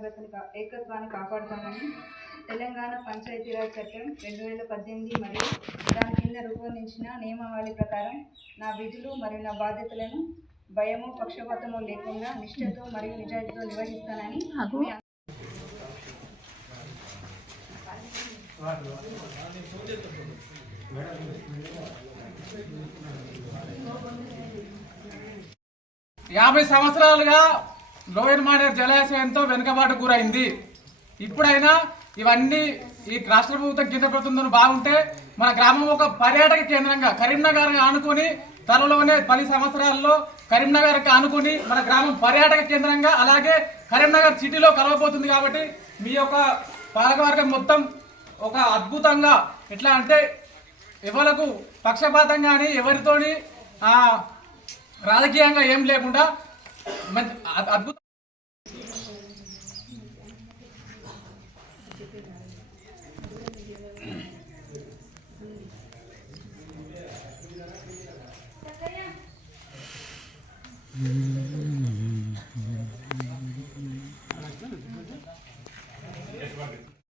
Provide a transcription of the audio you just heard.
ఏకత్వాన్ని కాపాడుతామని తెలంగాణ పంచాయతీరాజ్ చట్టం 2018 మరియు దాని కింద రూపొందించిన నియమావళి ప్రకారం నా విధులు మరియు నా బాధ్యతలను భయము పక్షపాతము లేకుండా నిష్ఠతో మరియు నిజాయితీతో నిర్వహిస్తానని యాభై సంవత్సరాలుగా లోయర్ మానేర్ జలాశయంతో వెనుకబాటు గురైంది. ఇప్పుడైనా ఇవన్నీ ఈ రాష్ట్ర ప్రభుత్వం కేంద్ర ప్రభుత్వం బాగుంటే మన గ్రామం ఒక పర్యాటక కేంద్రంగా కరీంనగర్ ఆనుకొని త్వరలోనే 10 సంవత్సరాల్లో కరీంనగర్కి ఆనుకొని మన గ్రామం పర్యాటక కేంద్రంగా అలాగే కరీంనగర్ సిటీలో కలవబోతుంది. కాబట్టి మీ యొక్క పాలకవర్గం మొత్తం ఒక అద్భుతంగా ఎట్లా అంటే ఎవరికి పక్షపాతం కానీ ఎవరితోని రాజకీయంగా ఏం లేకుండా అద్భుతం